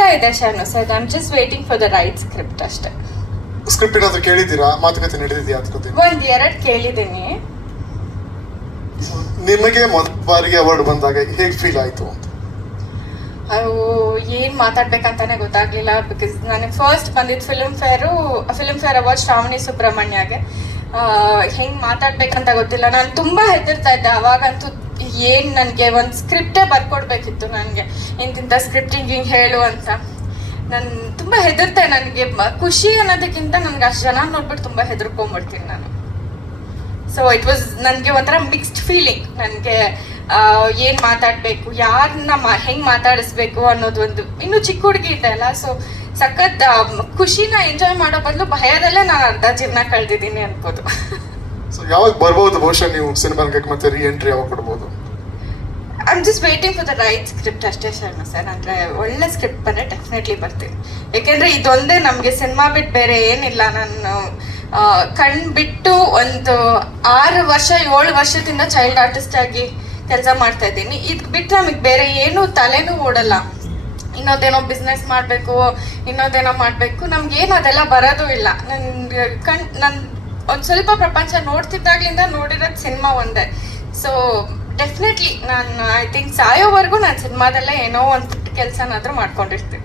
ನಡೀತಾ ಇದೆ ಶರಣು sir I am just waiting for the right script ಅಷ್ಟೇ. ಸ್ಕ್ರಿಪ್ಟ್ ಏನಾದ್ರು ಕೇಳಿದ್ದೀರಾ? ಮಾತುಕತೆ ನಡೆದಿದೆಯಾ ಅದ್ರ ಜೊತೆ ಒಂದು ಎರಡು ಕೇಳಿದ್ದೀನಿ. ನಿಮಗೆ ಮೊದಲ ಬಾರಿಗೆ ಅವಾರ್ಡ್ ಬಂದಾಗ ಹೇಗೆ ಫೀಲ್ ಆಯ್ತು ಅಂತ? ಅವು ಏನು ಮಾತಾಡ್ಬೇಕಂತಾನೆ ಗೊತ್ತಾಗ್ಲಿಲ್ಲ ಬಿಕಾಸ್ ನನಗೆ ಫಸ್ಟ್ ಬಂದಿದ್ದು Filmfare Filmfare award Shravani ಸುಬ್ರಹ್ಮಣ್ಯಗೆ. ಹೆಂಗೆ ಹೆಂಗ್ ಮಾತಾಡ್ಬೇಕಂತ ಗೊತ್ತಿಲ್ಲ. ನಾನು ತುಂಬ ಹೆದರ್ತಾ ಇದ್ದೆ. ಅವಾಗಂತೂ ಏನ್ ನನಗೆ ಒಂದು ಸ್ಕ್ರಿಪ್ಟೇ ಬರ್ಕೊಡ್ಬೇಕಿತ್ತು ನನಗೆ. ಇಂತಿಂಥ ಸ್ಕ್ರಿಪ್ಟಿಂಗ್ ಹಿಂಗೆ ಹೇಳು ಅಂತ. ನಾನು ತುಂಬಾ ಹೆದರ್ತೆ ನನಗೆ. ಖುಷಿ ಅನ್ನೋದಕ್ಕಿಂತ ನನ್ಗೆ ಅಷ್ಟು ಜನ ನೋಡ್ಬಿಟ್ಟು ತುಂಬಾ ಹೆದರ್ಕೊಂಡ್ಬಿಡ್ತೀನಿ ನಾನು. ಸೊ ಇಟ್ ವಾಸ್ ನನಗೆ ಒಂಥರ ಮಿಕ್ಸ್ಡ್ ಫೀಲಿಂಗ್ ನನಗೆ ಏನು ಮಾತಾಡಬೇಕು ಯಾರನ್ನ ಮಾ, ಹೆಂಗೆ ಮಾತಾಡಿಸ್ಬೇಕು ಅನ್ನೋದು ಒಂದು, ಇನ್ನೂ ಚಿಕ್ಕ ಹುಡುಗಿ ಇದೆ ಅಲ್ಲ. ಸೊ ಸಖತ್ ಖುಷಿನ ಎಂಜಾಯ್ ಮಾಡೋ ಬದಲು ಭಯದಲ್ಲೇ ನಾನು ಅರ್ಧ ಜೀವನ ಕಳೆದಿದ್ದೀನಿ ಅನ್ಬೋದು. ಸೊ ಯಾವಾಗ ಬರ್ಬೋದು ಬಹುಶಃ ನೀವು ಸಿನಿಮಾಗೆ ಮತ್ತೆ ರೀ ಎಂಟ್ರಿ ಯಾವಾಗ ಕೊಡ್ಬೋದು? I am just waiting for the right script ಅಷ್ಟೇ ಶರ್ಮಾ ಸರ್ ಅಂದರೆ ಒಳ್ಳೆ ಸ್ಕ್ರಿಪ್ಟ್ ಬಂದರೆ ಡೆಫಿನೆಟ್ಲಿ ಬರ್ತೀನಿ. ಯಾಕೆಂದರೆ ಇದೊಂದೇ ನಮಗೆ ಸಿನಿಮಾ ಬಿಟ್ಟು ಬೇರೆ ಏನಿಲ್ಲ. ನಾನು ಕಣ್ ಬಿಟ್ಟು ಒಂದು ಆರು ವರ್ಷ, ಏಳು ವರ್ಷದಿಂದ ಚೈಲ್ಡ್ ಆರ್ಟಿಸ್ಟ್ ಆಗಿ ಕೆಲಸ ಮಾಡ್ತಾ ಇದ್ದೀನಿ. ಇದು ಬಿಟ್ಟು ನಮಗೆ ಬೇರೆ ಏನು ತಲೆನೂ ಓಡಲ್ಲ. ಇನ್ನೊಂದೇನೋ ಬಿಸ್ನೆಸ್ ಮಾಡಬೇಕು, ಇನ್ನೊಂದೇನೋ ಮಾಡಬೇಕು. ನಮ್ಗೇನು ಅದೆಲ್ಲ ಬರೋದು ಇಲ್ಲ. ನನ್ನ ಕಣ್, ನನ್ ಒಂದು ಸ್ವಲ್ಪ ಪ್ರಪಂಚ ನೋಡ್ತಿದ್ದಾಗ್ಲಿಂದ ನೋಡಿರೋದು ಸಿನಿಮಾ ಒಂದೇ. ಸೊ ಡೆಫಿನೆಟ್ಲಿ ನಾನು ಐ ಥಿಂಕ್ ಸಾಯೋವರೆಗೂ ನಾನು ಸಿನಿಮಾದಲ್ಲೇ ಏನೋ ಒಂದು ಕೆಲಸನಾದ್ರೂ ಮಾಡ್ಕೊಂಡಿರ್ತೀನಿ.